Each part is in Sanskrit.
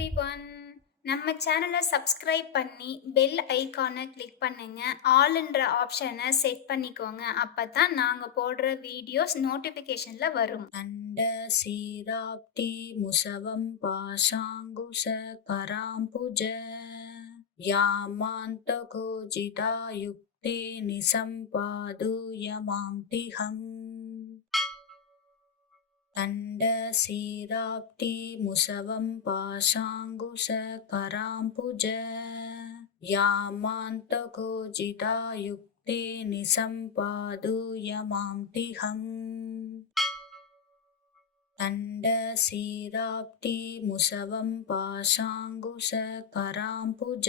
எவ்ரிவன். நம்ம சேனல சப்ஸ்கிரைப் பண்ணி பெல் ஐகான கிளிக் பண்ணுங்க. ஆல்ன்ற ஆப்ஷன செட் பண்ணிக்கோங்க. அப்பதான் நாங்க போடுற வீடியோஸ் நோட்டிஃபிகேஷன்ல வரும். அண்ட சீராப்தி முசவம் பாஷாங்குஷ கராம்புஜ யாமாந்தகோ ஜிதாயுக்தே நிசம்பாதுயமாம் திஹம் தண்ட சீராப்தி முசவம் பாஷாங்குஷ கராம்புஜ யாமாந்தகோ ஜிதாயுக்தே நிசம்பாதுயமாம் திஹம் தண்ட சீராப்தி முசவம் பாஷாங்குஷ கராம்புஜ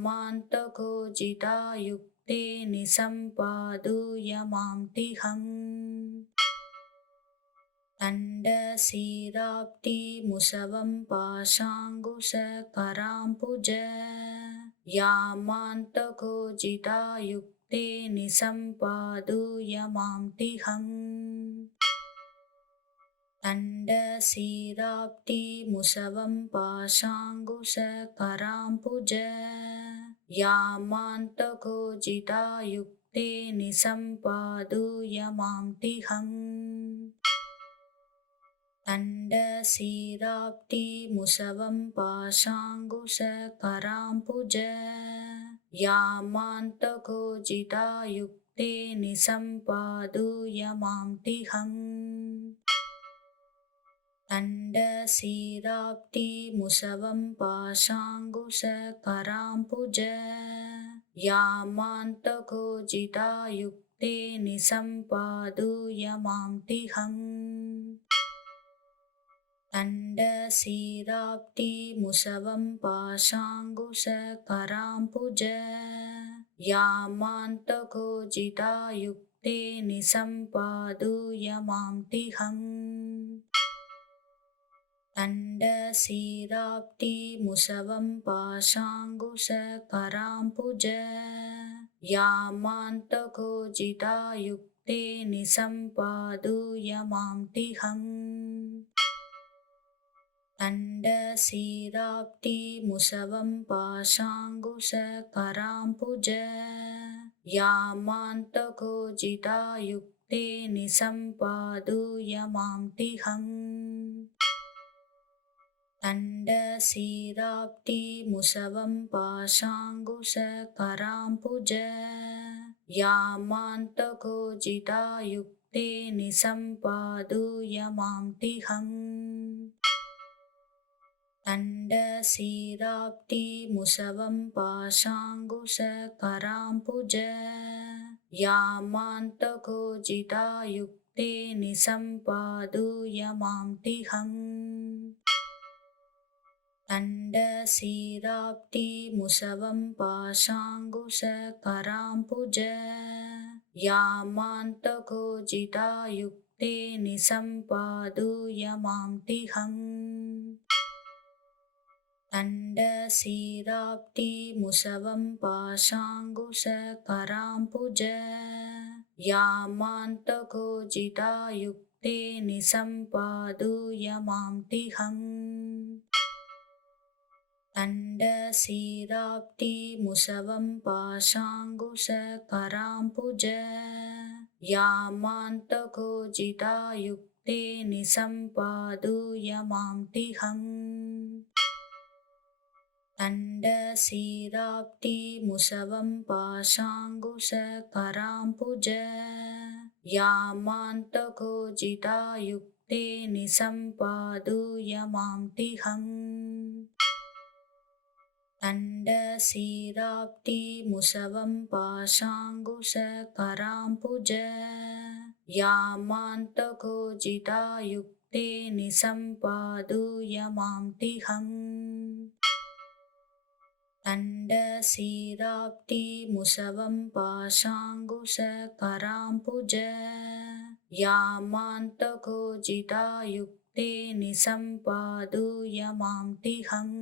யாமாந்தகோ ஜிதாயுக்தே நிசம்பாதுயமாம் திஹம் தண்ட சீராப்தி முசவம் பாஷாங்குஷ கராம்புஜ யாமாந்தகோ ஜிதாயுக்தே நிசம்பாதுயமாம் திஹம் தண்ட சீராப்தி முசவம் பாஷாங்குஷ கராம்புஜ யாமாந்தகோ ஜிதாயுக்தே நிசம்பாதுயமாம் திஹம் தண்ட சீராப்தி முசவம் பாஷாங்குஷ கராம்புஜ யாமாந்தகோ ஜிதாயுக்தே நிசம்பாதுயமாம் திஹம் தண்ட சீராப்தி முசவம் பாஷாங்குஷ கராம்புஜ யாமாந்தகோ ஜிதாயுக்தே நிசம்பாதுயமாம் திஹம் தண்ட சீராப்தி முசவம் பாஷாங்குஷ கராம்புஜ யாமாந்தகோ ஜிதாயுக்தே நிசம்பாதுயமாம் திஹம் தண்ட சீராப்தி முசவம் பாஷாங்குஷ கராம்புஜ யாமாந்தகோ ஜிதாயுக்தே நிசம்பாதுயமாம் திஹம் தண்ட சீராப்தி முசவம் பாஷாங்குஷ கராம்புஜ யாமாந்தகோ ஜிதாயுக்தே நிசம்பாதுயமாம் திஹம் தண்ட சீராப்தி முசவம் பாஷாங்குஷ கராம்புஜ யாமாந்தகோ ஜிதாயுக்தே நிசம்பாதுயமாம் திஹம் தண்ட சீராப்தி முசவம் பாஷாங்குஷ கராம்புஜ யாமாந்தகோ ஜிதாயுக்தே நிசம்பாதுயமாம் திஹம் தண்ட சீராப்தி முசவம் பாஷாங்குஷ கராம்புஜ யாமாந்தகோ ஜிதாயுக்தே நிசம்பாதுயமாம் திஹம் தண்ட சீராப்தி முசவம் பாஷாங்குஷ கராம்புஜ யாமாந்தகோ ஜிதாயுக்தே நிசம்பாதுயமாம் திஹம் தண்ட சீராப்தி முசவம் பாஷாங்குஷ கராம்புஜ யாமாந்தகோ ஜிதாயுக்தே நிசம்பாதுயமாம் திஹம் தண்ட சீராப்தி முசவம் பாஷாங்குஷ கராம்புஜ யாமாந்தகோ ஜிதாயுக்தே நிசம்பாதுயமாம் திஹம் தண்ட சீராப்தி முசவம் பாஷாங்குஷ கராம்புஜ யாமாந்தகோ ஜிதாயுக்தே நிசம்பாதுயமாம் திஹம் தண்ட சீராப்தி முசவம் பாஷாங்குஷ கராம்புஜ யாமாந்தகோ ஜிதாயுக்தே நிசம்பாதுயமாம் திஹம்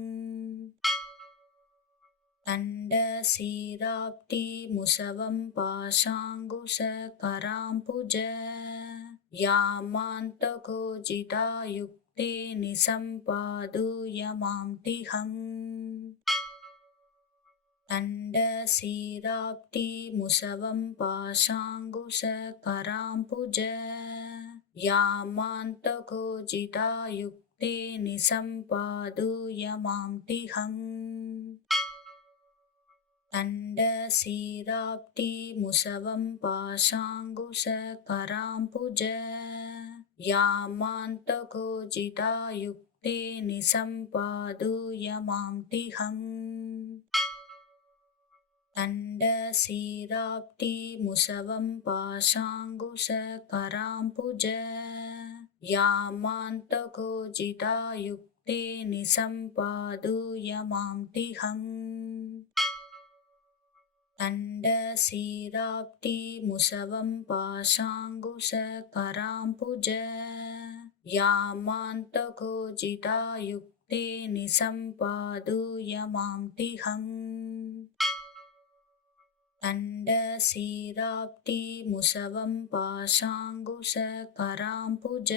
தண்ட சீராப்தி முசவம் பாஷாங்குஷ கராம்புஜ யாமாந்தகோ ஜிதாயுக்தே निसम्पादूय मां तिहम् दण्डशीलाब्धि मुसवं पाशाङ्कुशकराम्बुज यामान्तको जितायुक्ते निसम्पादूय मां तिहम् दण्डशीलाब्धि मुसवं पाशाङ्कुशकराम्बुज यामान्तको जितायुक्ते निसम्पादूय मां तिहम् दण्डशीलाब्धि मुसवं पाशाङ्कुशकराम्बुज यामान्तको जितायुक्ते निसम्पादूय मां तिहम् दण्डशीलाब्धि मुसवं पाशाङ्कुशकराम्बुज यामान्तको जितायुक्ते निसम्पादूय मां तिहम् दण्डशीलाब्धि मुसवं पाशाङ्कुशकराम्बुज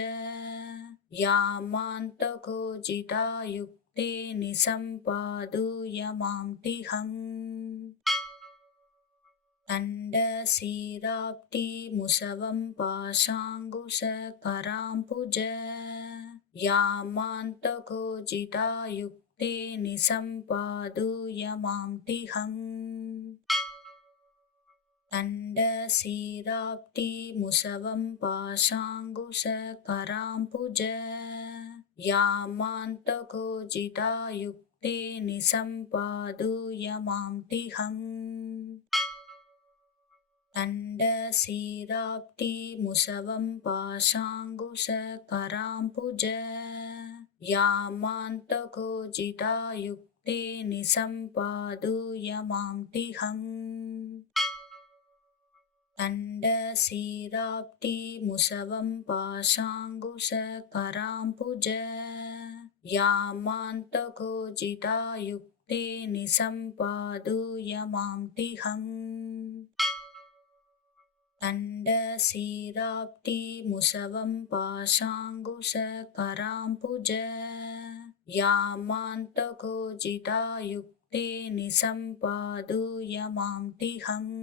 यामान्तको जितायुक्ते निसम्पादूय मां तिहम् दण्डशीलाब्धि मुसवं पाशाङ्कुशकराम्बुज यामान्तको जितायुक्ते निसम्पादूय मां तिहम् दण्डशीलाब्धि मुसवं पाशाङ्कुशकराम्बुज यामान्तको जितायुक्ते निसम्पादूय मां तिहम् दण्डशीलाब्धि मुसवं पाशाङ्कुशकराम्बुज यामान्तको जितायुक्ते निसम्पादूय मां तिहम् दण्डशीलाब्धि मुसवं पाशाङ्कुशकराम्बुज यामान्तको जितायुक्ते निसम्पादूय मां तिहम् दण्डशीलाब्धि मुसवं पाशाङ्कुशकराम्बुज यामान्तको जितायुक्ते निसम्पादूय मां तिहम्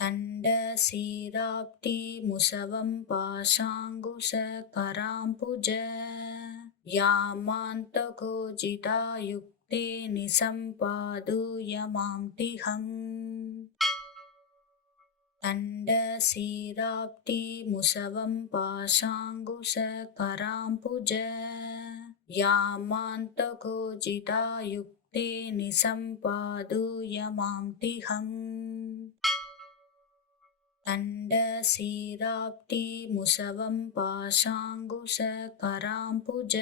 दण्डशीलाब्धि मुसवं पाशाङ्कुशकराम्बुज यामान्तको जितायुक्ते निसम्पादूय मां तिहम् दण्डशीलाब्धि मुसवं पाशाङ्कुशकराम्बुज यामान्तको जितायुक्ते निसम्पादूय मां तिहम् दण्डशीलाब्धि मुसवं पाशाङ्कुशकराम्बुज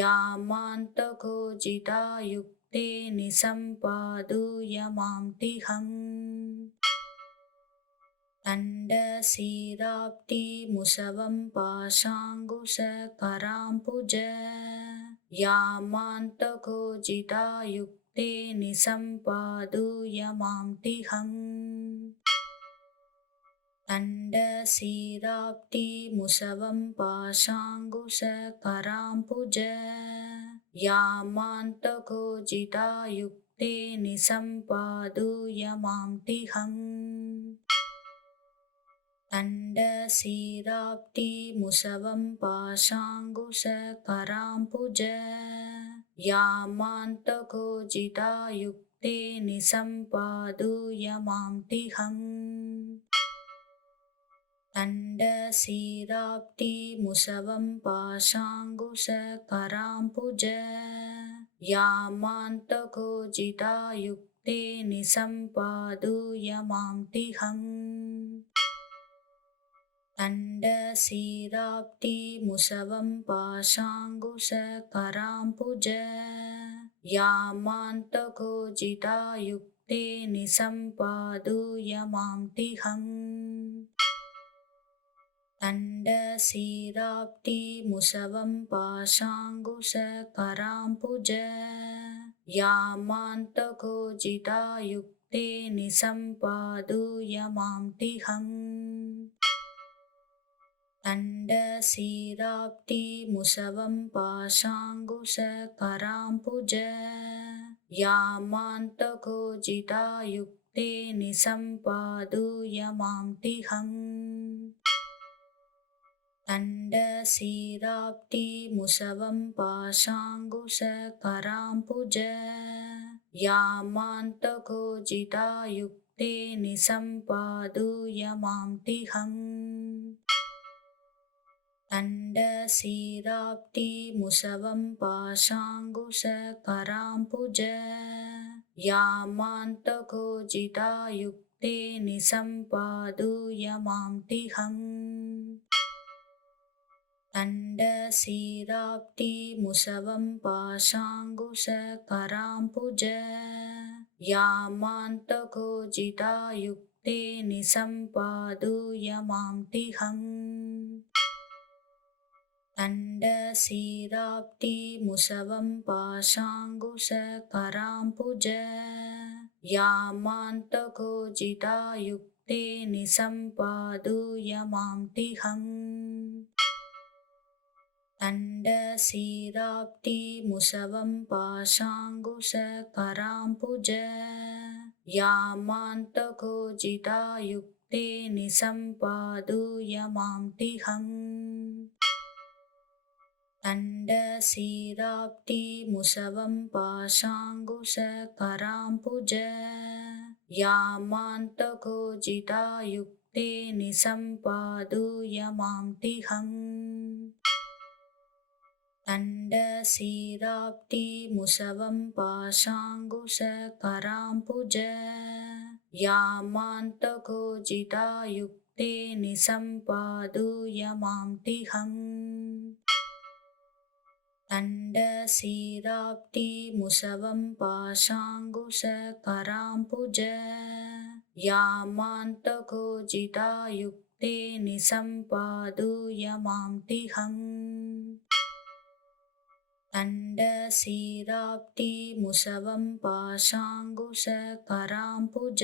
यामान्तको जितायुक्ते निसम्पादूय मां तिहम् दण्डशीलाब्धि मुसवं पाशाङ्कुशकराम्बुज यामान्तको जितायुक्ते निसम्पादूय मां तिहम् दण्डशीलाब्धि मुसवं पाशाङ्कुशकराम्बुज यामान्तको जितायुक्ते निसम्पादूय मां तिहम् दण्डशीलाब्धि मुसवं पाशाङ्कुशकराम्बुज यामान्तको जितायुक्ते निसम्पादूय मां तिहम् दण्डशीलाब्धि मुसवं पाशाङ्कुशकराम्बुज यामान्तको जितायुक्ते निसम्पादूय मां तिहम् दण्डशीलाब्धि मुसवं पाशाङ्कुशकराम्बुज यामान्तको जितायुक्ते निसम्पादूय मां तिहम् दण्डशीलाब्धि मुसवं पाशाङ्कुशकराम्बुज यामान्तको जितायुक्ते निसम्पादूय मां तिहम् तण्डशीराब्धि मुसवं पाशाङ्कुशकराम्बुज यामान्तको जितायुक्ते निसम्पादूयमाम्तिहम् तण्डशीराब्धि मुसवं पाशाङ्कुशकराम्बुज यामान्तको जितायुक्ते निसम्पादूयमाम्तिहम् तण्डशीराब्धि मुसवं पाशाङ्कुशकराम्बुज यामान्तको जितायुक्ते निसम्पादूयमाम्तिहम् तण्डशीराब्धि मुसवं पाशाङ्कुशकराम्बुज यामान्तको जितायुक्ते निसम्पादूयमाम्तिहम् तण्डशीराब्धि मुसवं पाशाङ्कुशकराम्बुज यामान्तको जितायुक्ते निसम्पादूयमाम्तिहम् तण्डशीराब्धि मुसवं पाशाङ्कुशकराम्बुज यामान्तको जितायुक्ते निसम्पादूयमाम्तिहम् तण्डशीराब्धि मुसवं पाशाङ्कुशकराम्बुज यामान्तको जितायुक्ते निसम्पादूयमाम्तिहम् तण्डशीराब्धि मुसवं पाशाङ्कुशकराम्बुज यामान्तको जितायुक्ते निसम्पादूयमाम्तिहम् तण्डशीराब्धि मुसवं पाशाङ्कुशकराम्बुज यामान्तको जितायुक्ते निसम्पादूयमाम्तिहम् तण्डशीराब्धि मुसवं पाशाङ्कुशकराम्बुज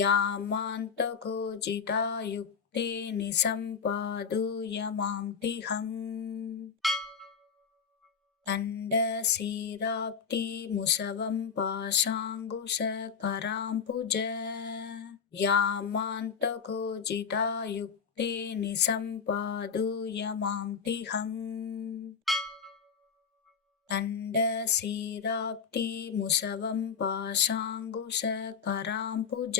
यामान्तको जितायुक्ते निसम्पादूयमाम्तिहम् तण्डशीराब्धि मुसवं पाशाङ्कुशकराम्बुज यामान्तको जितायुक्ते निसम्पादूयमाम्तिहम् तण्डशीराब्धि मुसवं पाशाङ्कुशकराम्बुज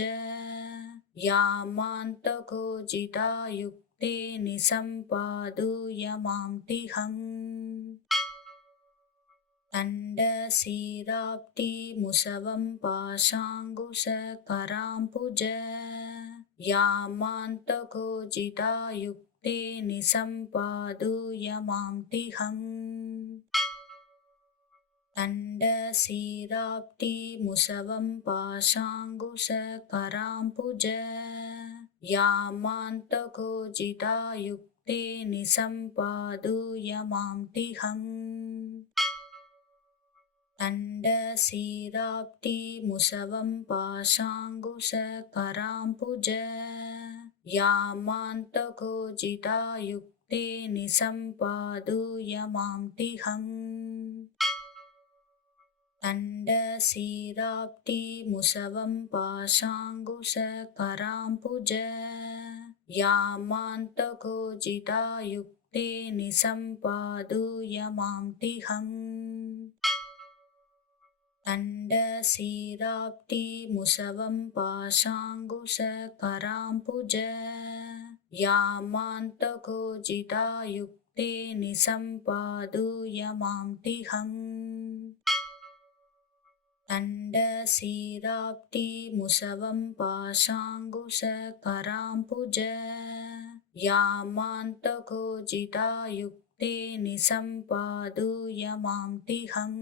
यामान्तको जितायुक्ते निसम्पादूयमाम्तिहम् तण्डशीराब्धि मुसवं पाशाङ्कुशकराम्बुज यामान्तको जितायुक्ते निसम्पादूयमाम्तिहम् तण्डशीराब्धि मुसवं पाशाङ्कुशकराम्बुज यामान्तको जितायुक्ते निसम्पादूयमाम्तिहम् तण्डशीराब्धि मुसवं पाशाङ्कुशकराम्बुज यामान्तको जितायुक्ते निसम्पादूयमाम्तिहम् तण्डशीराब्धि मुसवं पाशाङ्कुशकराम्बुज यामान्तको जितायुक्ते निसम्पादूयमाम्तिहम् तण्डशीराब्धि मुसवं पाशाङ्कुशकराम्बुज यामान्तको जितायुक्ते निसम्पादूयमाम्तिहम् तण्डशीराब्धि मुसवं पाशाङ्कुशकराम्बुज यामान्तको जितायुक्ते निसम्पादूयमाम्तिहम्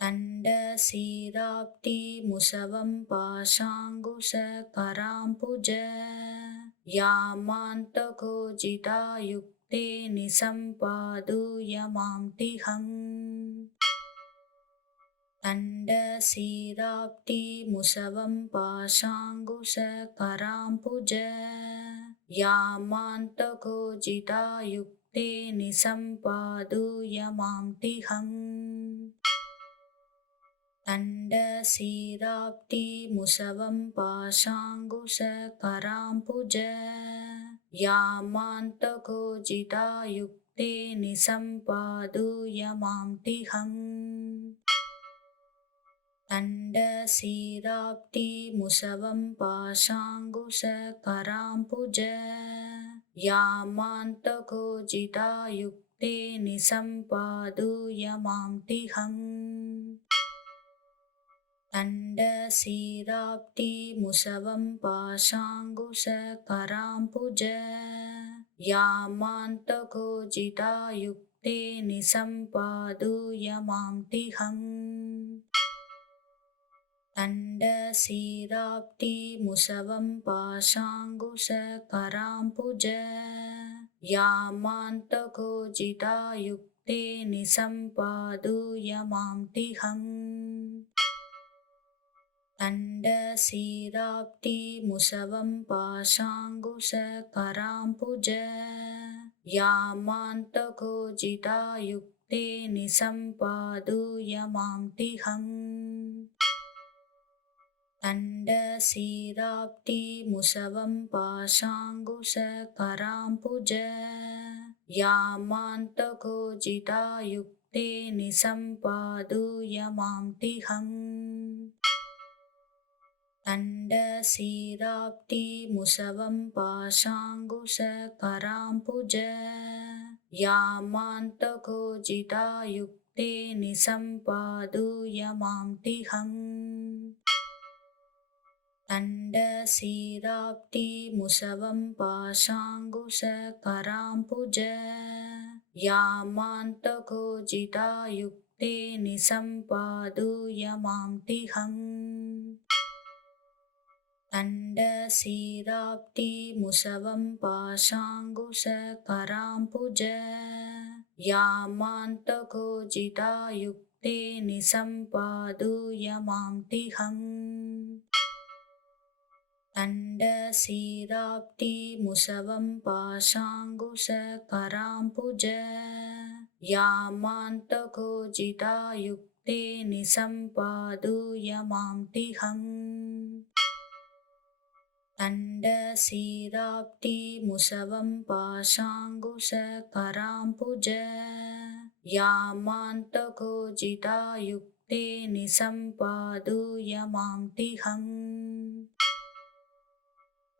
तण्डशीराब्धि मुसवं पाशाङ्कुशकराम्बुज यामान्तको जितायुक्ते निसम्पादूयमाम्तिहम् तण्डशीराब्धि मुसवं पाशाङ्कुशकराम्बुज यामान्तको जितायुक्ते निसम्पादूयमाम्तिहम् तण्डशीराप्तिमुसवं पाशाङ्कुशकराम्बुज यामान्तको जितायुक्ते निसम्पादूयमाम्तिहम् तण्डशीराप्तिमुसवं पाशाङ्कुशकराम्बुज यामान्तको जितायुक्ते निसम्पादूयमाम्तिहम् तण्डशीराप्तिमुसवं पाशाङ्कुशकराम्बुज यामान्तको जितायुक्ते निसम्पादूयमाम्तिहम् तण्डशीराप्तिमुसवं पाशाङ्कुशकराम्बुज यामान्तको जितायुक्ते निसम्पादूयमाम्तिहम् तण्डशीराप्तिमुसवं पाशाङ्कुशकराम्बुज यामान्तको जितायुक्ते निसम्पादूयमाम्तिहम् तण्डशीराप्तिमुसवं पाशाङ्कुशकराम्बुज यामान्तको जितायुक्ते निसम्पादूयमाम्तिहम् तण्डशीराप्तिमुसवं पाशाङ्कुशकराम्बुज यामान्तको जितायुक्ते निसम्पादूयमाम्तिहम् तण्डशीराप्तिमुसवं पाशाङ्कुशकराम्बुज यामान्तको जितायुक्ते निसम्पादूयमाम्तिहम् तण्डशीराप्तिमुसवं पाशाङ्कुशकराम्बुज यामान्तको जितायुक्ते निसम्पादूयमाम्तिहम् तण्डशीराप्तिमुसवं पाशाङ्कुशकराम्बुज यामान्तको जितायुक्ते निसम्पादूयमाम्तिहम् तण्डशीराप्तिमुसवं पाशाङ्कुशकराम्बुज यामान्तको जितायुक्ते निसम्पादूयमाम्तिहम्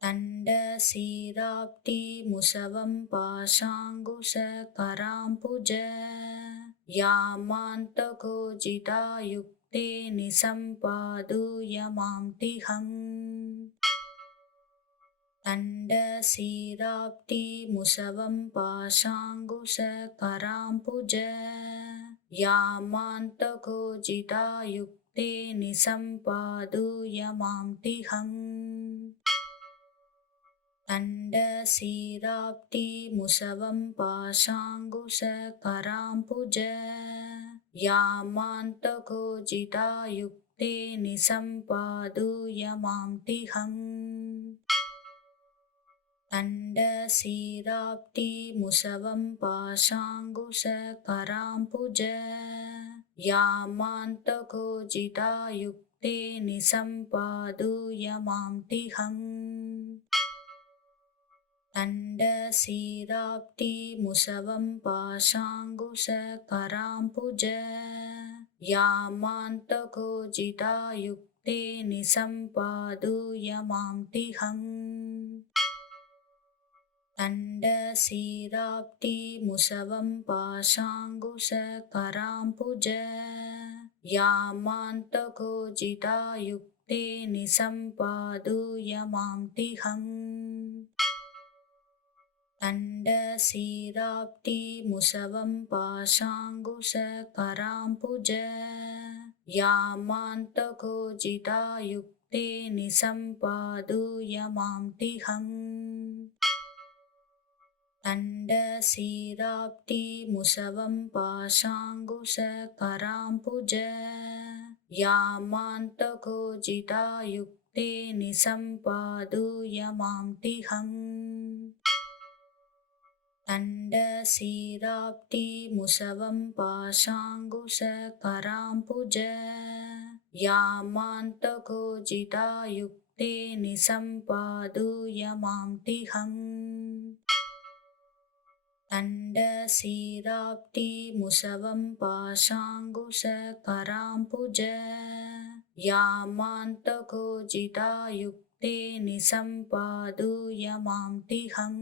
तण्डशीराप्तिमुसवं पाशाङ्कुशकराम्बुज यामान्तको जितायुक्ते निसम्पादूयमाम्तिहम् तण्डशीराप्तिमुसवं पाशाङ्कुशकराम्बुज यामान्तको जितायुक्ते निसम्पादूयमाम्तिहम् तण्डशीराप्तिमुसवं पाशाङ्कुशकराम्बुज यामान्तको जितायुक्ते निसम्पादूयमाम्तिहम् तण्डशीराप्तिमुसवं पाशाङ्कुशकराम्बुज यामान्तको जितायुक्ते निसम्पादूयमाम्तिहम् तण्डशीराप्तिमुसवं पाशाङ्कुशकराम्बुज यामान्तको जितायुक्ते निसम्पादूयमाम्तिहम् तण्डशीराप्तिमुसवं पाशाङ्कुशकराम्बुज यामान्तको जितायुक्ते निसम्पादूयमाम्तिहम् तण्डशीराप्तिमुसवं पाशाङ्कुशकराम्बुज यामान्तको जितायुक्ते निसम्पादूयमाम्तिहम् तण्डशीराप्तिमुसवं पाशाङ्कुशकराम्बुज यामान्तको जितायुक्ते निसम्पादूय मां तिहम् तण्डशीराब्धिमुसवं पाशाङ्कुशकरां भुज यामान्तको जितायुक्ते निसम्पादूय मां तिहम् तण्डशीराब्धिमुसवं पाशाङ्कुशकरां भुज यामान्तको जितायुक्ते निसम्पादूय मां तिहम्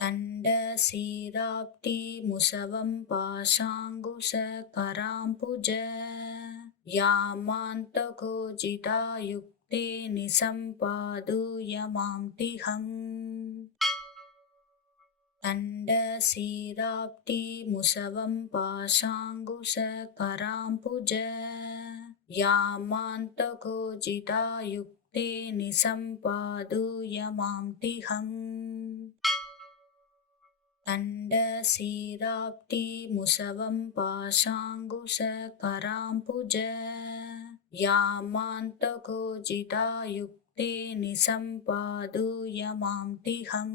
तण्डशीराब्धिमुसवं पाशाङ्कुशकरां भुज यामान्तको जितायुक्ते निसम्पादूय मां तिहम् तण्डशीराब्धिमुसवं पाशाङ्कुशकरां भुज यामान्तको जितायुक्ते निसम्पादूय मां तिहम् तण्डशीराब्धिमुसवं पाशाङ्कुशकरां भुज यामान्तको जितायुक्ते निसम्पादूय मां तिहम्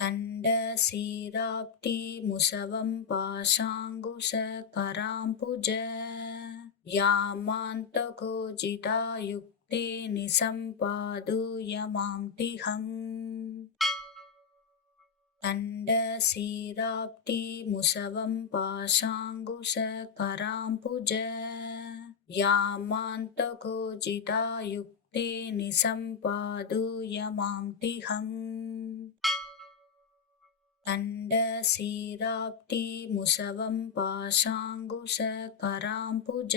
तण्डशीराब्धिमुसवं पाशाङ्कुशकरां भुज यामान्तको जितायुक्ते निसम्पादूय मां तिहम् तण्डशीराब्धिमुसवं पाशाङ्कुशकरां भुज यामान्तको जितायुक्ते निसम्पादूय मां तिहम् तण्डशीराब्धिमुसवं पाशाङ्कुशकरां भुज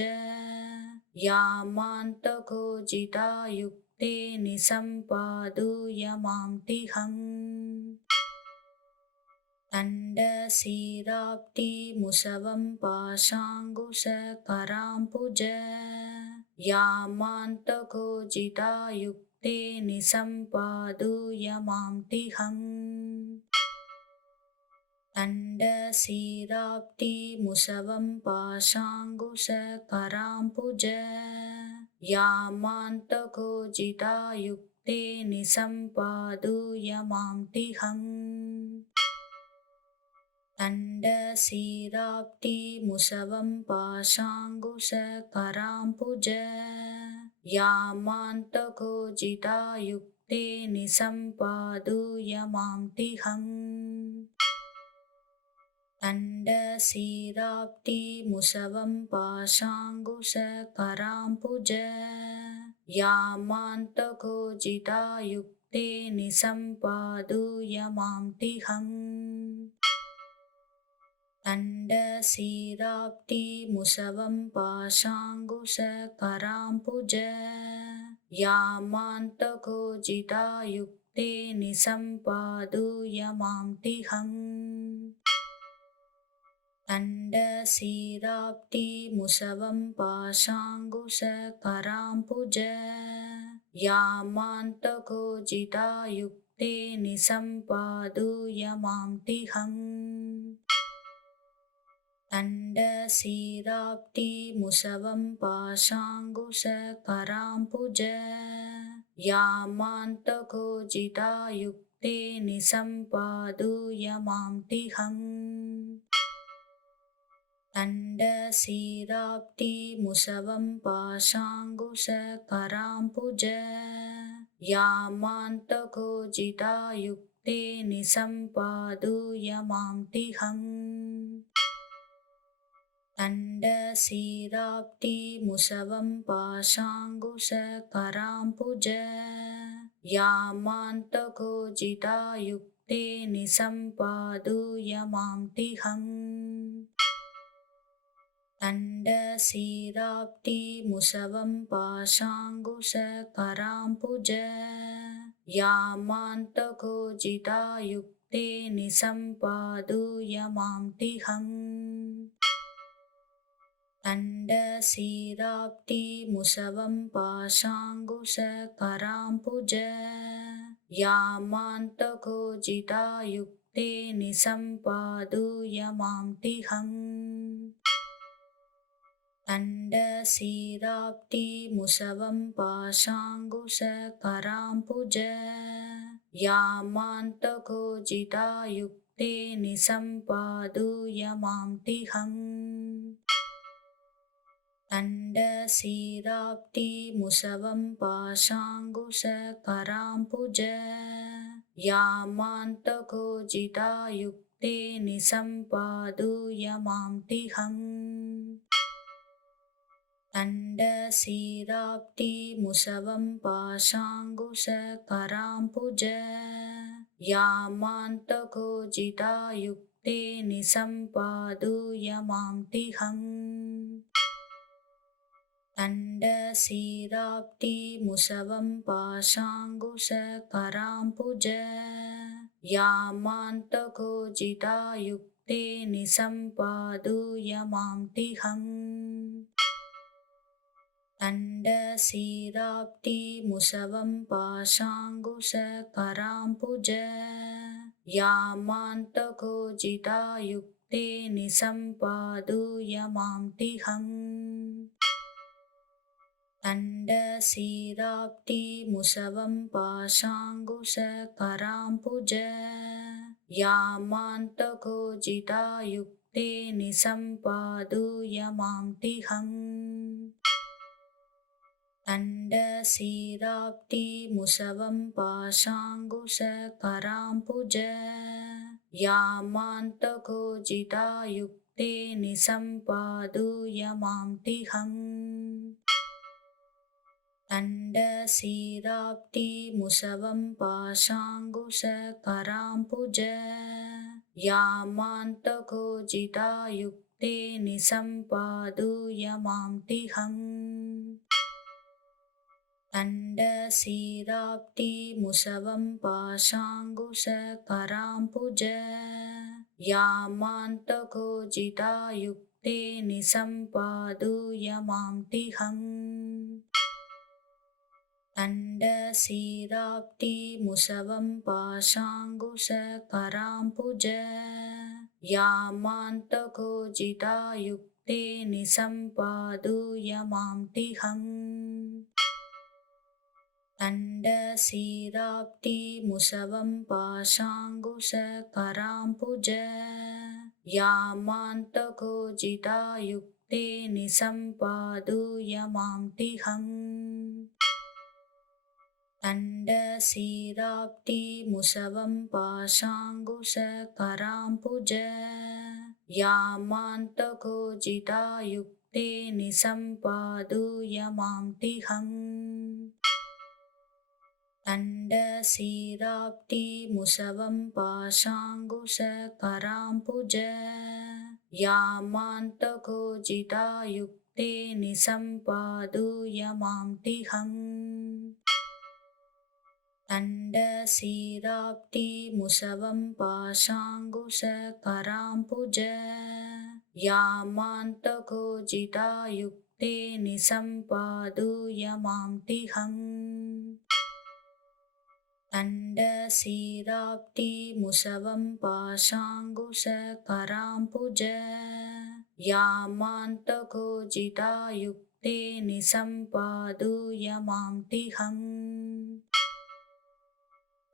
यामान्तको जितायुक्ते निसम्पादूय मां तिहम् तण्डशीराब्धिमुसवं पाशाङ्कुशकरां भुज यामान्तको जितायुक्ते निसम्पादूय मां तिहम् तण्डशीराब्धिमुसवं पाशाङ्कुशकरां भुज यामान्तको जितायुक्ते निसम्पादूय मां तिहम् तण्डशीराब्धिमुसवं पाशाङ्कुशकरां भुज यामान्तको जितायुक्ते निसम्पादूय मां तिहम् तण्डशीराब्धिमुसवं पाशाङ्कुशकरां भुज यामान्तको जितायुक्ते निसम्पादूय मां तिहम् तण्डशीराब्धिमुसवं पाशाङ्कुशकरां भुज यामान्तको जितायुक्ते निसम्पादूय मां तिहम् तण्डशीराब्धिमुसवं पाशाङ्कुशकरां भुज यामान्तको जितायुक्ते निसम्पादूय मां तिहम् तण्डशीराब्धिमुसवं पाशाङ्कुशकरां भुज यामान्तको जितायुक्ते निसम्पादूय मां तिहम् तण्डशीराब्धिमुसवं पाशाङ्कुशकरां भुज यामान्तको जितायुक्ते निसम्पादूय मां तिहम् तण्डशीराब्धिमुसवं पाशाङ्कुशकरां भुज यामान्तको जितायुक्ते निसम्पादूय मां तिहम् तण्डशीराब्धिमुसवं पाशाङ्कुशकरां भुज यामान्तको जितायुक्ते निसम्पादूय मां तिहम् तण्डशीराब्धिमुसवं पाशाङ्कुशकरां भुज यामान्तको जितायुक्ते निसम्पादूय मां तिहम् तण्डशीराब्धि मुसवं पाशाङ्कुशकराम्बुज यामान्तको जितायुक्ते निसम्पादूय मां तिहम् तण्डशीराब्धि मुसवं पाशाङ्कुशकराम्बुज यामान्तको जितायुक्ते निसम्पादूय मां तिहम् तण्डशीराब्धि मुसवं पाशाङ्कुशकराम्बुज यामान्तको जितायुक्ते निसम्पादूय मां तिहम् तण्डशीराब्धि मुसवं पाशाङ्कुशकराम्बुज यामान्तको जितायुक्ते निसम्पादूय मां तिहम् तण्डशीराब्धि मुसवं पाशाङ्कुशकराम्बुज यामान्तको जितायुक्ते निसम्पादूय मां तिहम् तण्डशीराब्धि मुसवं पाशाङ्कुशकराम्बुज यामान्तको जितायुक्ते निसम्पादूय मां तिहम् तण्डशीराब्धि मुसवं पाशाङ्कुशकराम्बुज यामान्तको जितायुक्ते निसम्पादूय मां तिहम् तण्डशीराब्धि मुसवं पाशाङ्कुशकराम्बुज यामान्तको जितायुक्ते निसम्पादूय मां तिहम् तण्डशीराब्धि मुसवं पाशाङ्कुशकराम्बुज यामान्तको जितायुक्ते निसम्पादूय मां तिहम् तण्डशीराब्धि मुसवं पाशाङ्कुशकराम्बुज यामान्तको जितायुक्ते निसम्पादूय मां तिहम् तण्डशीराब्धि मुसवं पाशाङ्कुशकराम्बुज यामान्तको जितायुक्ते निसम्पादूय मां तिहम् तण्डशीराब्धि मुसवं पाशाङ्कुशकराम्बुज यामान्तको जितायुक्ते निसम्पादूय मां तिहम् तण्डशीराब्धि मुसवं पाशाङ्कुशकराम्बुज यामान्तको जितायुक्ते निसम्पादूय मां तिहम् तण्डशीराब्धि मुसवं पाशाङ्कुशकराम्बुज यामान्तको जितायुक्ते निसम्पादूय मां तिहम् तण्डशीराब्धि मुसवं पाशाङ्कुशकराम्बुज यामान्तको जितायुक्ते निसम्पादूय मां तिहम्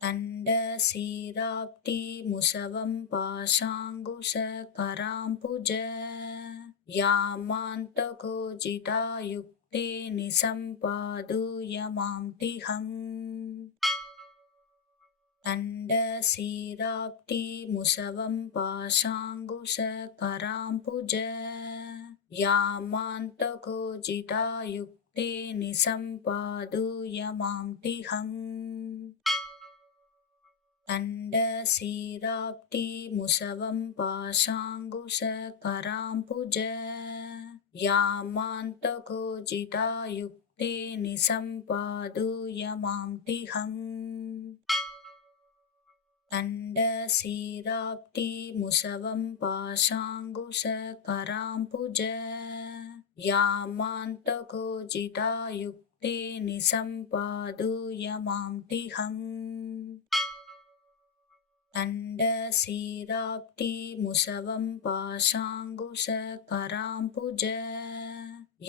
तण्डशीराब्धि मुसवं पाशाङ्कुशकराम्बुज यामान्तको जितायुक्ते निसम्पादूय मां तिहम् तण्डशीराब्धि मुसवं पाशाङ्कुशकराम्बुज यामान्तको जितायुक्ते निसम्पादूय मां तिहम् तण्डशीराब्धि मुसवं पाशाङ्कुशकराम्बुज यामान्तको जितायुक्ते निसम्पादूय मां तिहम् तण्डशीराब्धि मुसवं पाशाङ्कुशकराम्बुज यामान्तको जितायुक्ते निसम्पादूय मां तिहम् तण्डशीराब्धि मुसवं पाशाङ्कुशकरां भुज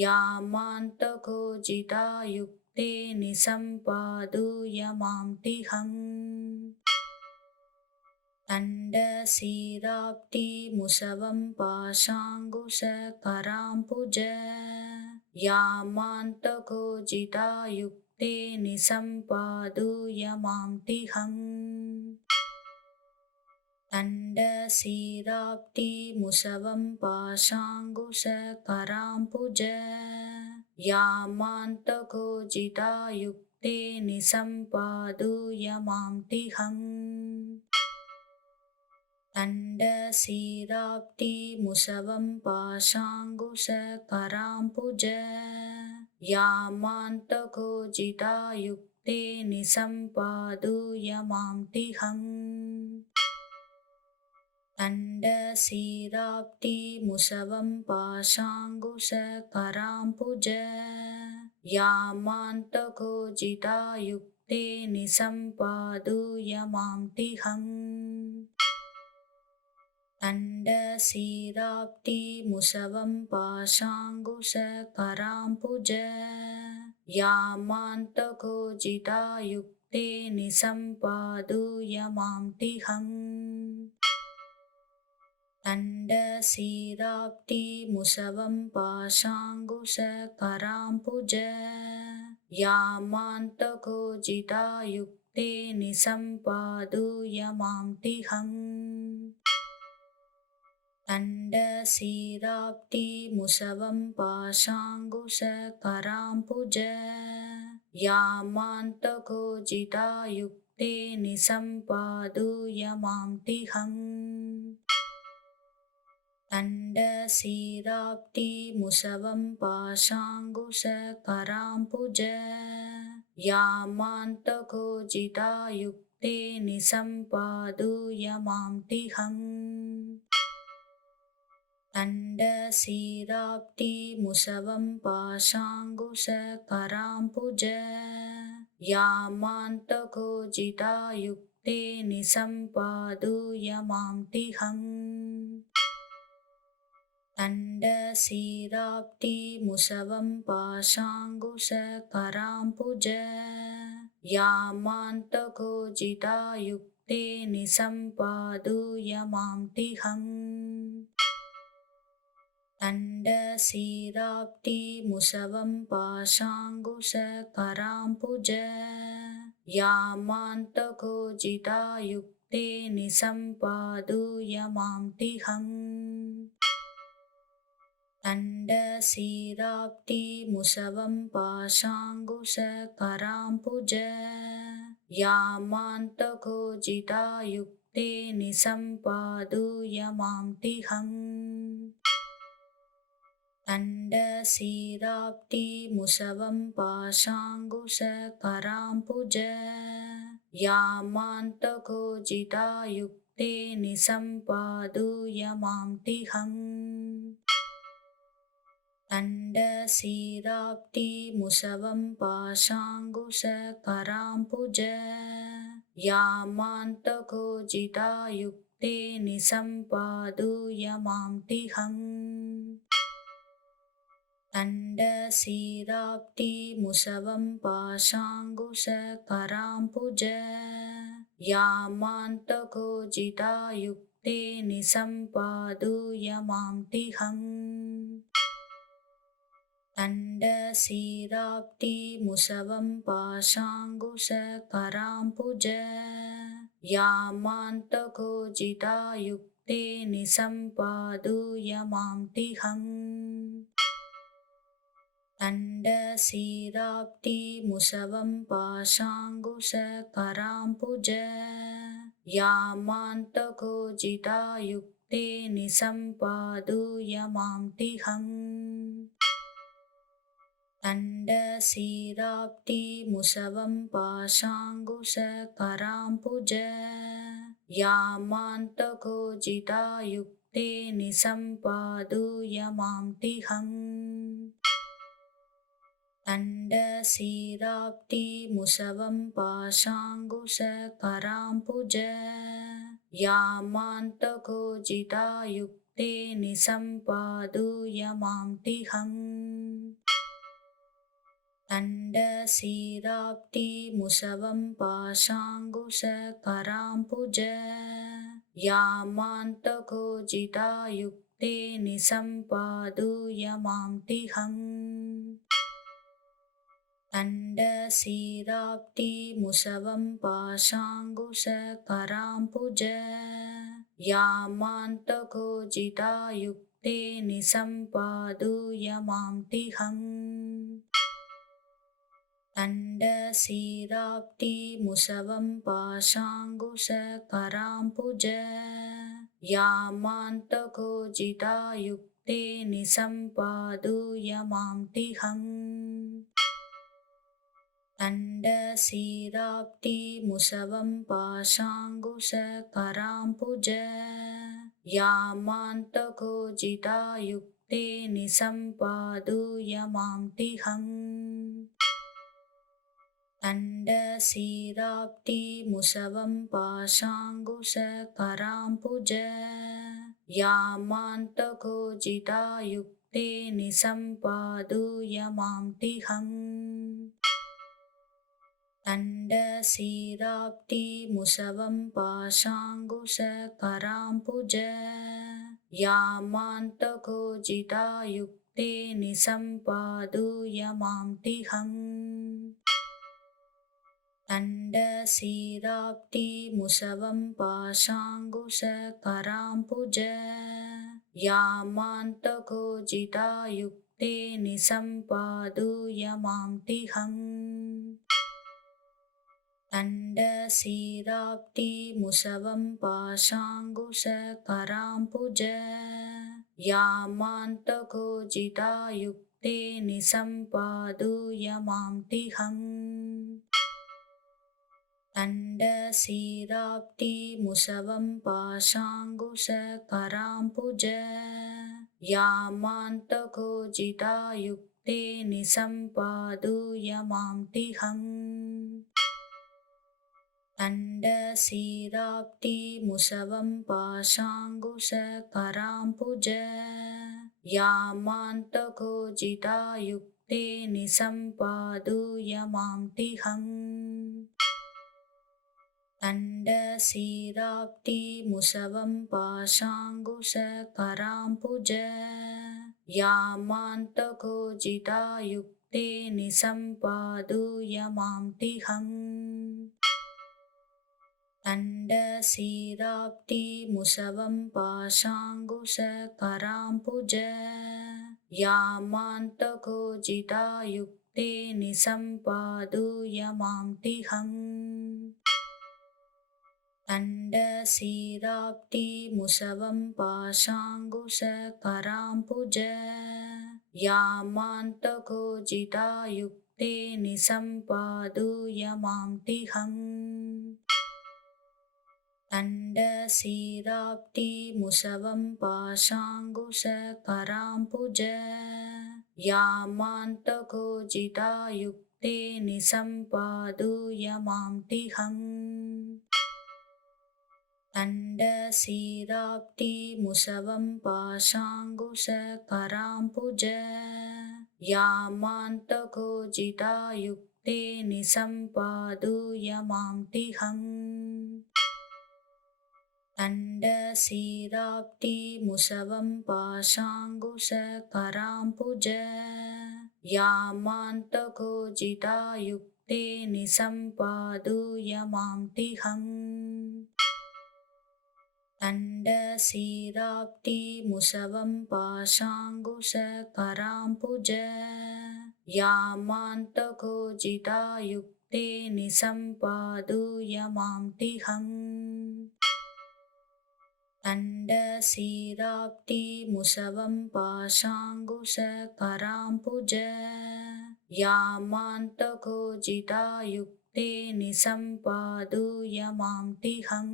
यामान्तको जितायुक्ते निसम्पादूय मां तिहम् तण्डशीराब्धि मुसवं पाशाङ्कुशकरां भुज यामान्तको जितायुक्ते निसम्पादूय मां तिहम् तण्डशीराब्धि मुसवं पाशाङ्कुशकरां भुज यामान्तको जितायुक्ते निसम्पादूय मां तिहम् तण्डशीराब्धि मुसवं पाशाङ्कुशकरां भुज यामान्तको जितायुक्ते निसम्पादूय मां तिहम् तण्डशीराब्धि मुसवं पाशाङ्कुशकरां भुज यामान्तको जितायुक्ते निसम्पादूय मां तिहम् तण्डशीराब्धि मुसवं पाशाङ्कुशकरां भुज यामान्तको जितायुक्ते निसम्पादूय मां तिहम् तण्डशीराब्धि मुसवं पाशाङ्कुशकरां भुज यामान्तको जितायुक्ते निसम्पादूय मां तिहम् तण्डशीराब्धि मुसवं पाशाङ्कुशकरां भुज यामान्तको जितायुक्ते निसम्पादूय मां तिहम् तण्डशीराब्धि मुसवं पाशाङ्कुशकरां भुज यामान्तको जितायुक्ते निसम्पादूय मां तिहम् तण्डशीराब्धि मुसवं पाशाङ्कुशकरां भुज यामान्तको जितायुक्ते निसम्पादूय मां तिहम् तण्डशीराब्धि मुसवं पाशाङ्कुशकरां भुज यामान्तको जितायुक्ते निसम्पादूय मां तिहम् तण्डशीराब्धि मुसवं पाशाङ्कुशकरां भुज यामान्तको जितायुक्ते निसम्पादूय मां तिहम् तण्डशीराब्धि मुसवं पाशाङ्कुशकरां भुज यामान्तको जितायुक्ते निसम्पादूय मां तिहम् तण्डशीराब्धि मुसवं पाशाङ्कुशकरां भुज यामान्तको जितायुक्ते निसम्पादूय मां तिहम् तण्डशीराब्धि मुसवं पाशाङ्कुशकरां भुज यामान्तको जितायुक्ते निसम्पादूय मां तिहम् तण्डशीराब्धि मुसवं पाशाङ्कुशकरां भुज यामान्तको जितायुक्ते निसम्पादूय मां तिहम् तण्डशीराब्धि मुसवं पाशाङ्कुशकरां भुज यामान्तको जितायुक्ते निसम्पादूय मां तिहम् तण्डशीराब्धि मुसवं पाशाङ्कुशकरां भुज यामान्तको जितायुक्ते निसम्पादूय मां तिहम् तण्डशीराब्धि मुसवं पाशाङ्कुशकरां भुज यामान्तको जितायुक्ते निसम्पादूय मां तिहम् तण्डशीराब्धि मुसवं पाशाङ्कुशकराम्बुज यामान्तको जितायुक्ते निसम्पादूय मां तिहम् तण्डशीराब्धि मुसवं पाशाङ्कुशकराम्बुज यामान्तको जितायुक्ते निसम्पादूय मां तिहम् तण्डशीराब्धि मुसवं पाशाङ्कुशकराम्बुज यामान्तको जितायुक्ते निसम्पादूय मां तिहम् तण्डशीराब्धि मुसवं पाशाङ्कुशकराम्बुज यामान्तको जितायुक्ते निसम्पादूय मां तिहम् तण्डशीराब्धि मुसवं पाशाङ्कुशकराम्बुज यामान्तको जितायुक्ते निसम्पादूय मां तिहम् तण्डशीराब्धि मुसवं पाशाङ्कुशकराम्बुज यामान्तको जितायुक्ते निसम्पादूय मां तिहम् तण्डशीराब्धि मुसवं पाशाङ्कुशकराम्बुज यामान्तको जितायुक्ते निसम्पादूय मां तिहम् तण्डशीराब्धि मुसवं पाशाङ्कुशकराम्बुज यामान्तको जितायुक्ते निसम्पादूय मां तिहम् तण्डशीराब्धि मुसवं पाशाङ्कुशकराम्बुज यामान्तको जितायुक्ते निसम्पादूय मां तिहम् तण्डशीराब्धि मुसवं पाशाङ्कुशकराम्बुज यामान्तको जितायुक्ते निसम्पादूय मां तिहम् तण्डशीराब्धि मुसवं पाशाङ्कुशकराम्बुज यामान्तको जितायुक्ते निसम्पादूय मां तिहम् तण्डशीराब्धि मुसवं पाशाङ्कुशकराम्बुज यामान्तको जितायुक्ते निसम्पादूय मां तिहम् तण्डशीराब्धि मुसवं पाशाङ्कुशकराम्बुज यामान्तको जितायुक्ते निसम्पादूय मां तिहम् तण्डशीराब्धि मुसवं पाशाङ्कुशकराम्बुज यामान्तको जितायुक्ते निसम्पादूय मां तिहम् तण्डशीराब्धि मुसवं पाशाङ्कुशकराम्बुज यामान्तको जितायुक्ते निसम्पादूय मां तिहम् तण्डशीराब्धि मुसवं पाशाङ्कुशकराम्बुज यामान्तको जितायुक्ते निसम्पादूय मां तिहम् तण्डशीराब्धि मुसवं पाशाङ्कुशकराम्बुज यामान्तको जितायुक्ते निसम्पादूय मां तिहम् तण्डशीराब्धि मुसवं पाशाङ्कुशकराम्बुज यामान्तको जितायुक्ते निसम्पादूय मां तिहम् तण्डशीराब्धि मुसवं पाशाङ्कुशकराम्बुज यामान्तको जितायुक्ते निसम्पादूय मां तिहम्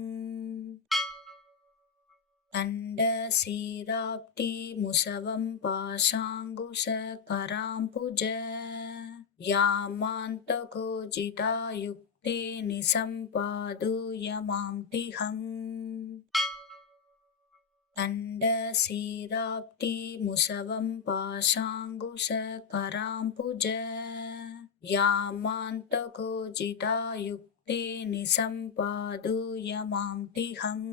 तण्डशीराब्धि मुसवं पाशाङ्कुशकराम्बुज यामान्तको जितायुक्ते निसम्पादूय मां तिहम् तण्डशीराब्धि मुसवं पाशाङ्कुशकराम्बुज यामान्तको जितायुक्ते निसम्पादूय मां तिहम्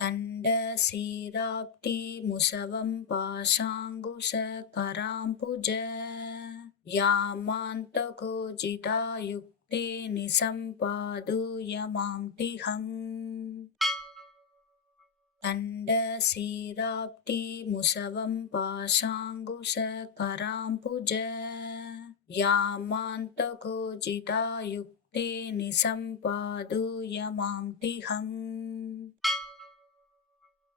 तण्डशीराब्धि मुसवं पाशाङ्कुशकराम्बुज यामान्तको जितायुक्ते निसम्पादूय मां तिहम् तण्डशीराब्धि मुसवं पाशाङ्कुशकराम्बुज यामान्तको जितायुक्ते निसम्पादूय मां तिहम्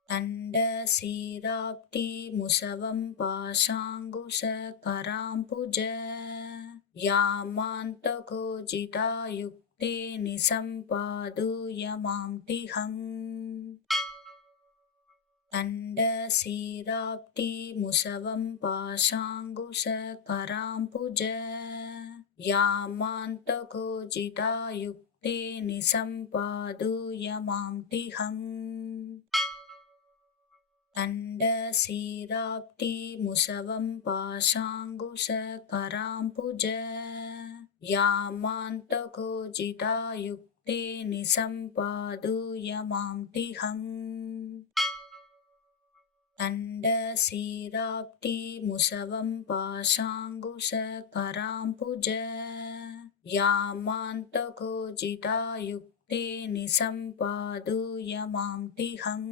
तण्डशीराब्धि मुसवं पाशाङ्कुशकराम्बुज यामान्तको जितायुक्ते निसम्पादूय मां तिहम् तण्डशीराब्धि मुसवं पाशाङ्कुशकराम्बुज यामान्तको जितायुक्ते निसम्पादूय मां तिहम् तण्डशीराब्धि मुसवं पाशाङ्कुशकराम्बुज यामान्तको जितायुक्ते निसम्पादूय मां तिहम् तण्डशीराब्धि मुसवं पाशाङ्कुशकराम्बुज यामान्तको जितायुक्ते निसम्पादूय मां तिहम्